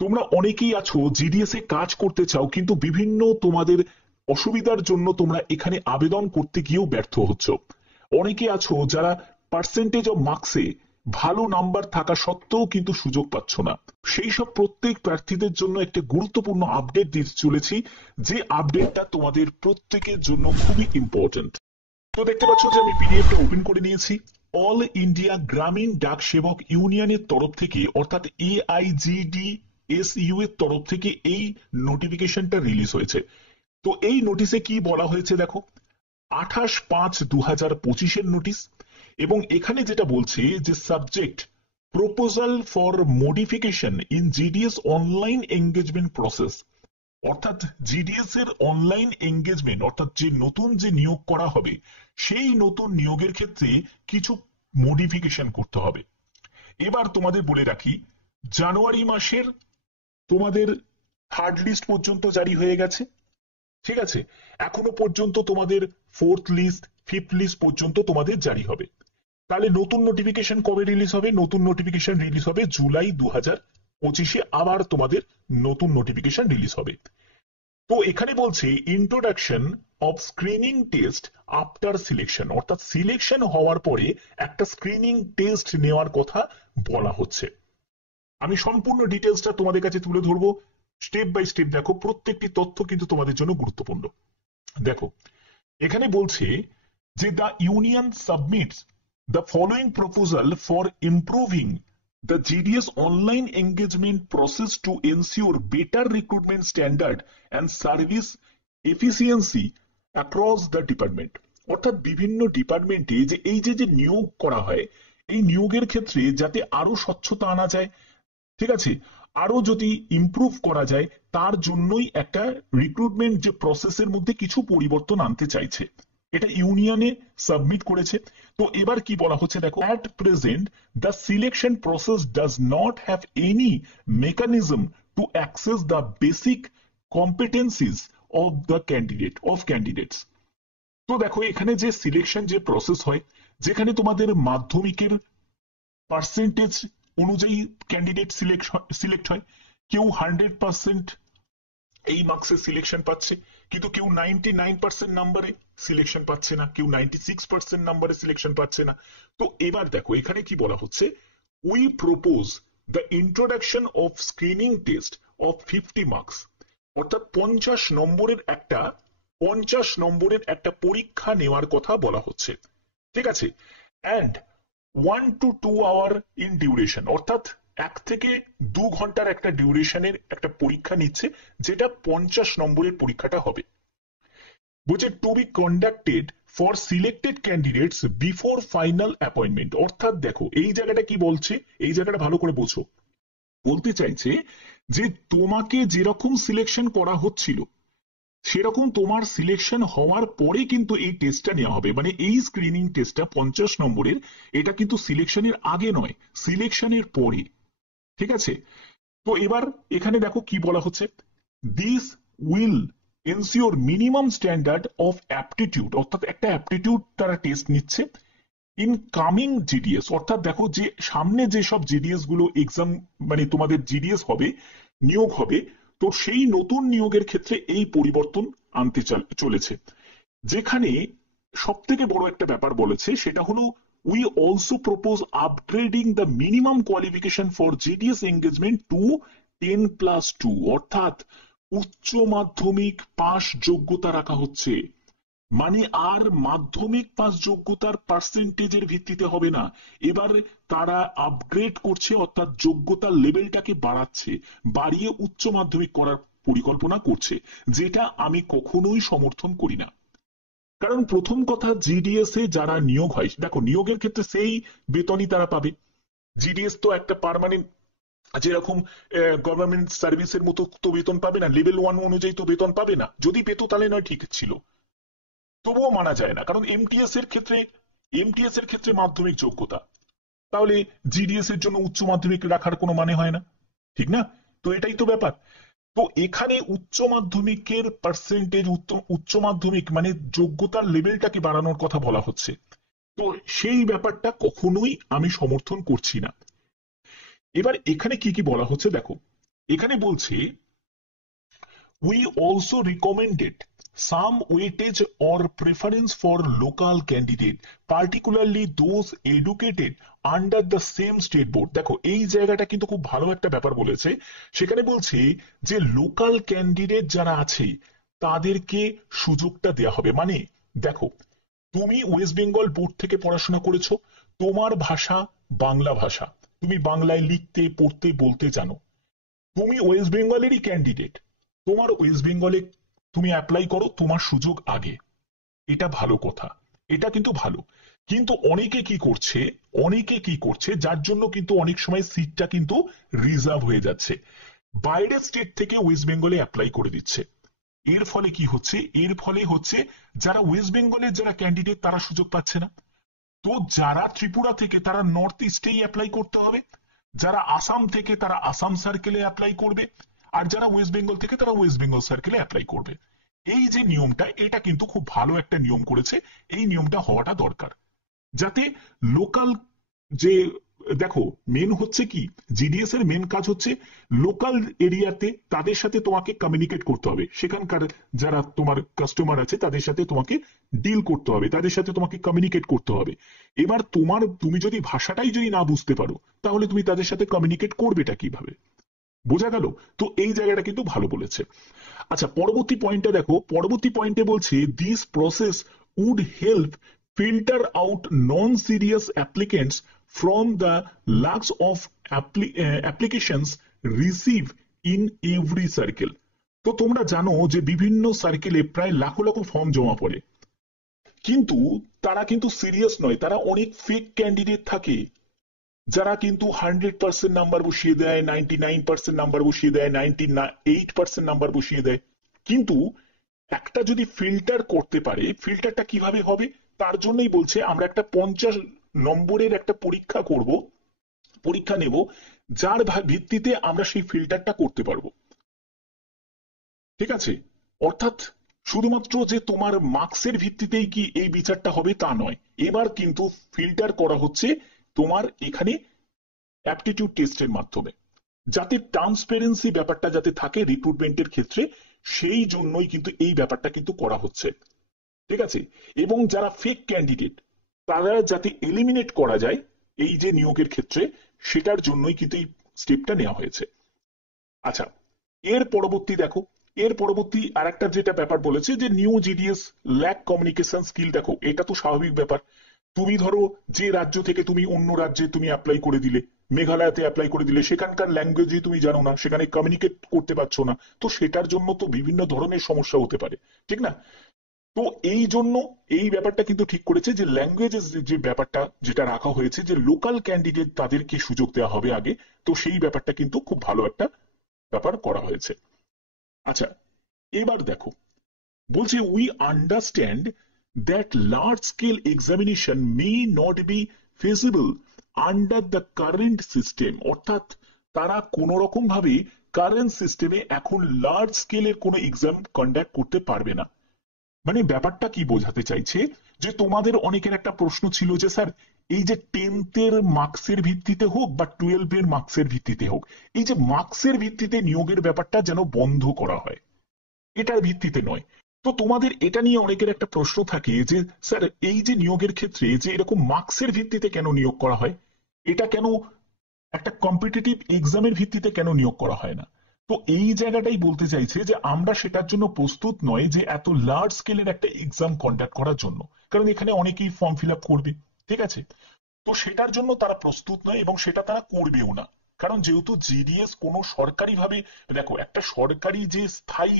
তোমরা অনেকেই আছো জিডিএস এ কাজ করতে চাও, কিন্তু বিভিন্ন তোমাদের অসুবিধার জন্য তোমরা এখানে আবেদন করতে গিয়েও ব্যর্থ হচ্ছ। অনেকে আছো যারা পার্সেন্টেজ অফ মার্কসে ভালো নাম্বার থাকা সত্ত্বেও কিন্তু সুযোগ পাচ্ছ না। সেই সব প্রত্যেক প্রার্থীদের জন্য একটা গুরুত্বপূর্ণ আপডেট দিতে চলেছি, যে আপডেটটা তোমাদের প্রত্যেকের জন্য খুবই ইম্পর্টেন্ট। তো দেখতে পাচ্ছ যে আমি পিডিএফটা ওপেন করে নিয়েছি। অল ইন্ডিয়া গ্রামীণ ডাক সেবক ইউনিয়নের তরফ থেকে, অর্থাৎ AIGDSU এর তরফ থেকে এই নোটিফিকেশনটা রিলিজ হয়েছে। তো এই নোটিশে কি বলা হয়েছে দেখো, 28/5/2025-এর নোটিশ। এবং এখানে যেটা বলছে যে subject proposal for modification in GDS online engagement process, অর্থাৎ জিডিএস এর অনলাইন এঙ্গেজমেন্ট, অর্থাৎ যে নতুন যে নিয়োগ করা হবে সেই নতুন নিয়োগের ক্ষেত্রে কিছু মডিফিকেশন করতে হবে। এবার তোমাদের বলে রাখি, জানুয়ারি মাসের তোমাদের থার্ড লিস্ট পর্যন্ত জারি হয়ে গেছে, ঠিক আছে। এখনো পর্যন্ত তোমাদের ফোর্থ লিস্ট, ফিফথ লিস্ট পর্যন্ত তোমাদের জারি হবে। তাহলে নতুন নোটিফিকেশন কবে রিলিজ হবে? নতুন নোটিফিকেশন রিলিজ হবে জুলাই 2025-এ, আবার তোমাদের নতুন নোটিফিকেশন রিলিজ হবে। তো এখানে বলছে introduction of screening test after selection, অর্থাৎ সিলেকশন হওয়ার পরে একটা স্ক্রিনিং টেস্ট নেওয়ার কথা বলা হচ্ছে। আমি সম্পূর্ণ ডিটেলসটা তোমাদের কাছে তুলে ধরবো স্টেপ বাই স্টেপ। দেখো, প্রত্যেকটি তথ্য কিন্তু তোমাদের জন্য গুরুত্বপূর্ণ। দেখো, এখানে বলছে যে the union submits the following proposal for improving the GDS online engagement process to ensure better recruitment standard and service efficiency across the department। অর্থাৎ বিভিন্ন ডিপার্টমেন্টে যে এই যে যে নিয়োগ করা হয়, এই নিয়োগের ক্ষেত্রে যাতে আরো স্বচ্ছতা আনা যায়, ঠিক আছে, আরো যদি ইমপ্রুভ করা যায়, তার জন্যই একটা রিক্রুটমেন্ট যে প্রসেসের মধ্যে কিছু পরিবর্তন আনতে চাইছে। এটা ইউনিয়নে সাবমিট করেছে। তো এবার কি বলা হচ্ছে দেখো, at present the selection process does not have any mechanism to access the basic competencies of candidates. তো দেখো, এখানে যে সিলেকশন যে প্রসেস হয়, যেখানে তোমাদের মাধ্যমিকের পার্সেন্টেজ অনুযায়ী ক্যান্ডিডেট সিলেক্ট হয়। কেউ 100% এই মার্কসে সিলেকশন পাচ্ছে, কিন্তু কেউ 99% নাম্বারে সিলেকশন পাচ্ছে না, কেউ 96% নাম্বারে সিলেকশন পাচ্ছে না। তো এবার দেখো এখানে কি বলা হচ্ছে, we propose the introduction of screening test of 50 marks, অর্থাৎ 50 নম্বরের একটা পরীক্ষা নেওয়ার কথা বলা হচ্ছে, ঠিক আছে। And 1 to 2 hour in duration, অর্থাৎ 1 থেকে 2 ঘন্টার একটা ডিউরেশনের একটা পরীক্ষা নিচ্ছে, যেটা 50 নম্বরের পরীক্ষাটা হবে। বলছে to be conducted for selected candidates before final appointment. অর্থাৎ দেখো এই জায়গাটা কি বলছে, এই জায়গাটা ভালো করে বোঝো। বলতে চাইছে যে তোমাকে যেরকম সিলেকশন করা হচ্ছিল, সেরকম তোমার সিলেকশন হওয়ার পরে কিন্তু এই টেস্টটা নেওয়া হবে। মানে এই স্ক্রিনিং টেস্টটা 50 নম্বরের, এটা কিন্তু সিলেকশনের আগে নয়, সিলেকশনের পরে, ঠিক আছে। তো এবার এখানে দেখো কি বলা হচ্ছে, this will ensure minimum standard of aptitude, অর্থাৎ একটা অ্যাপটিটিউড তারা টেস্ট নিচ্ছে ইন কামিং জিডিএস। অর্থাৎ দেখো যে সামনে যেসব জিডিএস গুলো এক্সাম, মানে তোমাদের জিডিএস হবে, নিয়োগ হবে, তো সেই নতুন নিয়োগের ক্ষেত্রে এই পরিবর্তন আনতে চলেছে। যেখানে সব থেকে বড় একটা ব্যাপার বলেছে, সেটা হলো we also propose upgrading the minimum qualification for GDS engagement to 10+2, অর্থাৎ উচ্চ মাধ্যমিক পাস যোগ্যতা রাখা হচ্ছে। মানে আর মাধ্যমিক পাস যোগ্যতার পার্সেন্টেজের ভিত্তিতে হবে না, এবার তারা আপগ্রেড করছে, অর্থাৎ যোগ্যতার লেভেলটাকে বাড়াচ্ছে, বাড়িয়ে উচ্চ মাধ্যমিক করার পরিকল্পনা করছে, যেটা আমি কখনোই সমর্থন করি না। কারণ প্রথম কথা, জিডিএস এ যারা নিয়োগ হয়, দেখো নিয়োগের ক্ষেত্রে সেই বেতনই তারা পাবে। জিডিএস তো একটা পার্মানেন্ট, যেরকম গভর্নমেন্ট সার্ভিসের মতো তো বেতন পাবে না, লেভেল 1 অনুযায়ী তো বেতন পাবে না। যদি পেতো তাহলে নয় ঠিক ছিল, তবুও মানা যায় না। কারণ এমটিএস এর ক্ষেত্রে মাধ্যমিক যোগ্যতা, তাহলে জিডিএস এর জন্য উচ্চ মাধ্যমিক রাখার কোনো মানে হয় না, ঠিক না? তো এটাই তো ব্যাপার। তো এখানে উচ্চ মাধ্যমিকের পার্সেন্টেজ, উচ্চ মাধ্যমিক মানে যোগ্যতার লেভেলটাকে বাড়ানোর কথা বলা হচ্ছে। তো সেই ব্যাপারটা কখনোই আমি সমর্থন করছি না। এবার এখানে কি কি বলা হচ্ছে দেখো, এখানে বলছে we also recommended some weightage or preference for local candidate particularly those educated under the same state board। দেখো এই জায়গাটা কিন্তু খুব ভালো একটা ব্যাপার বলেছে। সেখানে বলছে যে লোকাল ক্যান্ডিডেট যারা আছে তাদেরকে সুযোগটা দেওয়া হবে। মানে দেখো, তুমি ওয়েস্ট বেঙ্গল বোর্ড থেকে পড়াশোনা করেছো, তোমার ভাষা বাংলা ভাষা, তুমি বাংলায় লিখতে পড়তে বলতে জানো, তুমি ওয়েস্ট বেঙ্গলেরই ক্যান্ডিডেট, তোমার ওয়েস্ট বেঙ্গলে তুমি অ্যাপ্লাই করো, তোমার সুযোগ আগে। এটা ভালো কথা, এটা কিন্তু ভালো। কিন্তু অনেকে কি করছে যার জন্য কিন্তু অনেক সময় সিটটা কিন্তু রিজার্ভ হয়ে যাচ্ছে, বাইরের স্টেট থেকে ওয়েস্ট বেঙ্গলে অ্যাপ্লাই করে দিচ্ছে। এর ফলে কি হচ্ছে? এর ফলে হচ্ছে যারা ওয়েস্ট বেঙ্গলের যারা ক্যান্ডিডেট তারা সুযোগ পাচ্ছে না। তো যারা ত্রিপুরা থেকে তারা নর্থ ইস্টেই অ্যাপ্লাই করতে হবে, যারা আসাম থেকে তারা আসাম সার্কেলে অ্যাপ্লাই করবে, আর যারা ওয়েস্ট বেঙ্গল থেকে তারা ওয়েস্ট বেঙ্গল সার্কেলে অ্যাপ্লাই করবে। এই যে নিয়মটা, এটা কিন্তু খুব ভালো একটা নিয়ম করেছে। এই নিয়মটা হওয়াটা দরকার, যাতে লোকাল যে, দেখো মেন হচ্ছে কি, জিডিএস এর মেন কাজ হচ্ছে লোকাল এরিয়াতে তাদের সাথে তোমাকে কমিউনিকেট করতে হবে, সেখানকার যারা তোমার কাস্টমার আছে তাদের সাথে তোমাকে ডিল করতে হবে, তাদের সাথে তোমাকে কমিউনিকেট করতে হবে। এবার তুমি যদি ভাষাটাই যদি না বুঝতে পারো, তাহলে তুমি তাদের সাথে কমিউনিকেট করবেটা কিভাবে? বোঝা গেল? তো এই জায়গাটা কিন্তু ভালো বলেছে। আচ্ছা, পরবর্তী পয়েন্টটা দেখো। পরবর্তী পয়েন্টে বলছে this process would help filter out non-serious applicants from the lakhs of applications received in every circle। তো তোমরা জানো যে বিভিন্ন সার্কেলে প্রায় লাখো লাখো ফর্ম জমা পড়ে, কিন্তু তারা কিন্তু সিরিয়াস নয়, তারা অনেক ফেক ক্যান্ডিডেট থাকে যারা কিন্তু 100% নাম্বার বসিয়ে দেয়, 99% নাম্বার বসিয়ে দেয়, 98% নাম্বার বসিয়ে দেয়। কিন্তু একটা যদি ফিল্টার করতে পারে, ফিল্টারটা কিভাবে হবে? তার জন্যই বলছে আমরা একটা 50 নম্বরের একটা পরীক্ষা নেব, যার ভিত্তিতে আমরা সেই ফিল্টারটা করতে পারবো। ঠিক আছে? অর্থাৎ শুধুমাত্র যে তোমার মার্কসের ভিত্তিতেই কি এই বিচারটা হবে তা নয়, এবার কিন্তু ফিল্টার করা হচ্ছে তোমার এখানে অ্যাপটিটিউড টেস্টের মাধ্যমে, যাতে ট্রান্সপারেন্সি ব্যাপারটা যাতে থাকে রিক্রুটমেন্টের ক্ষেত্রে, সেই জন্যই কিন্তু এই ব্যাপারটা কিন্তু করা হচ্ছে। ঠিক আছে? এবং যারা ফেক ক্যান্ডিডেট তারা যাতে এলিমিনেট করা যায় এই যে নিয়োগের ক্ষেত্রে, সেটার জন্যই কিন্তু এই স্টেপটা নেওয়া হয়েছে। আচ্ছা, এর পরবর্তী দেখো, এর পরবর্তী আরেকটা যেটা ব্যাপার বলেছে যে new GDS lack communication skill. দেখো এটা তো স্বাভাবিক ব্যাপার, তুমি ধরো যে রাজ্য থেকে তুমি অন্য রাজ্যে তুমি অ্যাপ্লাই করে দিলে, মেঘালয়তে অ্যাপ্লাই করে দিলে, সেখানকার ল্যাঙ্গুয়েজই তুমি জানো না, সেখানে কমিউনিকেট করতে পারছো না, তো সেটার জন্য তো বিভিন্ন ধরনের সমস্যা হতে পারে, ঠিক না? তো এই জন্য এই ব্যাপারটা কিন্তু ঠিক করেছে যে ল্যাঙ্গুয়েজের যে ব্যাপারটা যেটা রাখা হয়েছে যে লোকাল ক্যান্ডিডেট তাদেরকে সুযোগ দেওয়া হবে আগে, তো সেই ব্যাপারটা কিন্তু খুব ভালো একটা ব্যাপার করা হয়েছে। আচ্ছা, এবার দেখো বলছে we understand that large scale examination may not be feasible under the current system. অর্থাৎ তারা কোন রকম ভাবে কারেন্ট সিস্টেমে এখন লার্জ স্কেলের কোনো এক্সাম কন্ডাক্ট করতে পারবে না। মানে ব্যাপারটা কি বোঝাতে চাইছে, যে তোমাদের অনেকের একটা প্রশ্ন ছিল যে স্যার এই যে 10th-এর মার্কসের ভিত্তিতে হোক বা 12-এর মার্কসের ভিত্তিতে হোক, এই যে মার্কসের ভিত্তিতে নিয়োগের ব্যাপারটা যেন বন্ধ করা হয়, এটার ভিত্তিতে নয়। তো তোমাদের এটা নিয়ে অনেকের একটা প্রশ্ন থাকে যে স্যার এই যে নিয়োগের ক্ষেত্রে যে এরকম মার্কসের ভিত্তিতে কেন নিয়োগ করা হয়, এটা কেন একটা কম্পিটিটিভ এক্সামের ভিত্তিতে কেন নিয়োগ করা হয় না? তো এই জায়গাটাই বলতে চাইছে যে আমরা সেটার জন্য প্রস্তুত নয় যে এত লার্জ স্কেলের একটা এক্সাম কন্ডাক্ট করার জন্য, কারণ এখানে অনেকেই ফর্ম ফিল আপ করবে। ঠিক আছে? তো সেটার জন্য তারা প্রস্তুত নয় এবং সেটা তারা করবেও না, কারণ যেহেতু জিডিএস কোনো সরকারিভাবে, দেখো একটা সরকারি যে স্থায়ী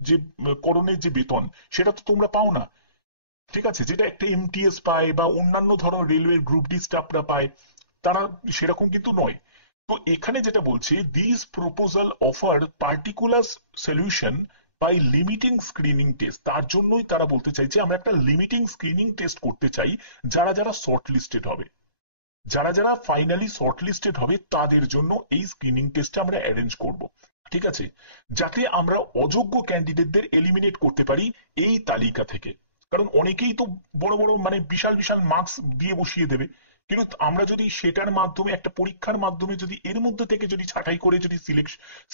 যে করণের যে বেতন, সেটা তো তোমরা পাও না। ঠিক আছে? যেটা একটা এমটিএস পায় বা অন্যান্য ধরো রেলওয়ে গ্রুপ ডি স্টাফরা পায়, তারা সেরকম কিন্তু নয়। তো এখানে যেটা বলছি, this proposal offer particular solution by limiting screening test. তার জন্যই তারা বলতে চাইছে আমরা একটা লিমিটিং স্ক্রিনিং টেস্ট করতে চাই, যারা যারা শর্ট লিস্টেড হবে, যারা যারা ফাইনালি শর্ট লিস্টেড হবে তাদের জন্য এই স্ক্রিনিং টেস্টটা আমরা অ্যারেঞ্জ করব। ঠিক আছে? যাতে আমরা অযোগ্য ক্যান্ডিডেটদের এলিমিনেট করতে পারি এই তালিকা থেকে, কারণ অনেকেই তো বড় বড় মানে বিশাল বিশাল মার্কস দিয়ে বসিয়ে দেবে, কিন্তু আমরা যদি সেটার মাধ্যমে একটা পরীক্ষার মাধ্যমে যদি এর মধ্যে থেকে যদি ছাঁটাই করে যদি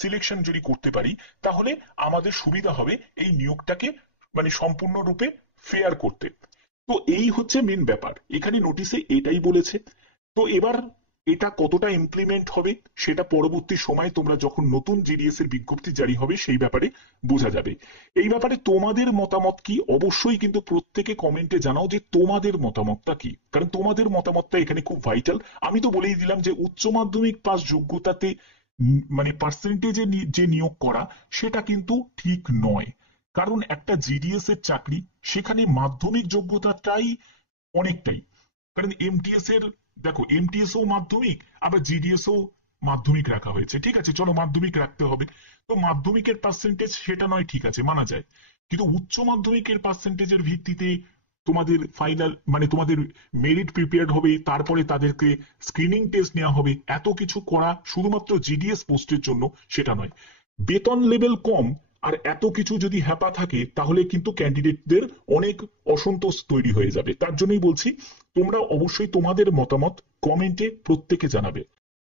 সিলেকশন যদি করতে পারি, তাহলে আমাদের সুবিধা হবে এই নিয়োগটাকে মানে সম্পূর্ণরূপে ফেয়ার করতে। তো এই হচ্ছে মেন ব্যাপার, এখানে নোটিশে এটাই বলেছে। তো এবার এটা কতটা ইমপ্লিমেন্ট হবে সেটা পরবর্তী সময়ে তোমরা যখন নতুন জিডিএস এর বিজ্ঞপ্তি জারি হবে সেই ব্যাপারে বোঝা যাবে। এই ব্যাপারে তোমাদের মতামত কি অবশ্যই কিন্তু প্রত্যেকে কমেন্টে জানাও যে তোমাদের মতামতটা কি, কারণ তোমাদের মতামতটা এখানে খুব ভাইটাল। আমি তো বলেই দিলাম যে উচ্চ মাধ্যমিক পাস যোগ্যতাতে মানে পার্সেন্টেজে যে নিয়োগ করা সেটা কিন্তু ঠিক নয়। কারণ একটা জিডিএস এর চাকরি, সেখানে মাধ্যমিক যোগ্যতাটাই অনেকটাই। কারণ এমটিএস এর, দেখো এমটিএস ও মাধ্যমিক, আবার জিডিএস ও মাধ্যমিক রাখা হয়েছে, ঠিক আছে চলো মাধ্যমিক রাখতে হবে। তো মাধ্যমিকের পার্সেন্টেজ সেটা নয়, ঠিক আছে মানা যায়, কিন্তু উচ্চ মাধ্যমিকের পার্সেন্টেজের ভিত্তিতে তোমাদের ফাইনাল মানে তোমাদের মেরিট প্রিপেয়ার্ড হবে, তারপরে তাদেরকে স্ক্রিনিং টেস্ট নেওয়া হবে, এত কিছু করা শুধুমাত্র জিডিএস পোস্টের জন্য সেটা নয়। বেতন লেভেল কম আর এত কিছু যদি হ্যাপা থাকে তাহলে কিন্তু ক্যান্ডিডেটদের অনেক অসন্তোষ তৈরি হয়ে যাবে। তার জন্যই বলছি তোমরা অবশ্যই তোমাদের মতামত কমেন্টে প্রত্যেকে জানাবে।